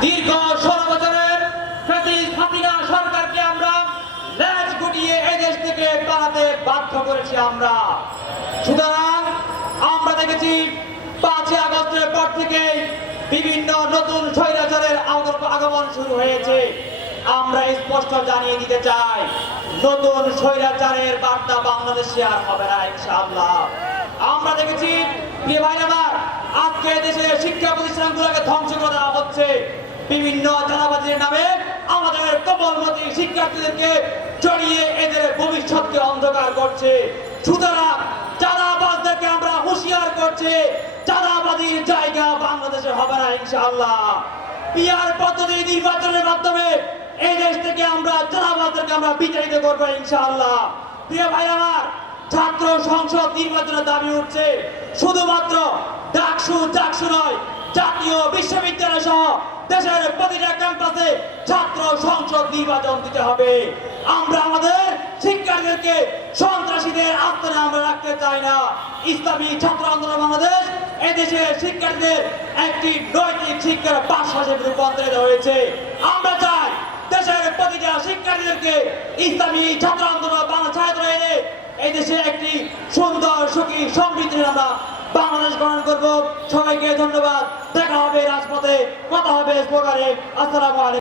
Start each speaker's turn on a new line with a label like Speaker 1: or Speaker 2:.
Speaker 1: দীর্ঘ ষোলো বছরের সরকারকে আমরা ল্যাজ গুটিয়ে এই থেকে পালাতে বাধ্য করেছি আমরা। সুতরাং আমরা দেখেছি পাঁচই আগস্টের পর থেকে বিভিন্ন নতুন স্বৈরাচারের আগম- আগমন শুরু হয়েছে। আমরা স্পষ্ট জানিয়ে দিতে চাই, নতুন স্বৈরাচারের বার্তা বাংলাদেশে আর হবে না আমরা দেখেছি প্রিয় ভাই আজকে দেশে শিক্ষা বিভিন্ন চাঁদাবাজির নামে আমাদের কবলমতী শিক্ষার্থীদেরকে জড়িয়ে এদের ভবিষ্যৎকে অন্ধকার করছে। সুতরাং চাঁদাবাজদেরকে আমরা হুঁশিয়ার করছে, চাঁদাবাজির জায়গা বাংলাদেশে হবে না, ইনশাআল্লাহ। পিয়ার পদ্ধতি নির্বাচনের মাধ্যমে এই দেশ থেকে আমরা চাঁদাবাজদেরকে আমরা বিতাড়িত করব, ইনশাআল্লাহ। প্রিয় ভাই আমার, ছাত্র সংসদ নির্বাচনের দাবি উঠছে। শুধুমাত্র ডাকসু ডাকসু নয়, জাতীয় বিশ্ববিদ্যালয় দেশের প্রতিটা ক্যাম্পাসে ছাত্র সংসদ নির্বাচন দিতে হবে। আমরা আমাদের শিক্ষার্থীদেরকে সন্ত্রাসীদের আস্তানে আমরা রাখতে চাই না। ইসলামী ছাত্র আন্দোলন বাংলাদেশ এদেশের শিক্ষার্থীদের একটি নৈতিক শিক্ষার পাশ হিসেবে রূপান্তরিত হয়েছে। আমরা চাই দেশের প্রতিটা শিক্ষার্থীদেরকে ইসলামী ছাত্র আন্দোলন বাংলা ছাত্র এনে এই দেশে একটি সুন্দর, সুখী, সমৃদ্ধির আমরা বাংলাদেশ গ্রহণ করব। সবাইকে ধন্যবাদ। দেখা হবে রাজপথে কথা হবে প্রকারে। আসসালামু আলাইকুম।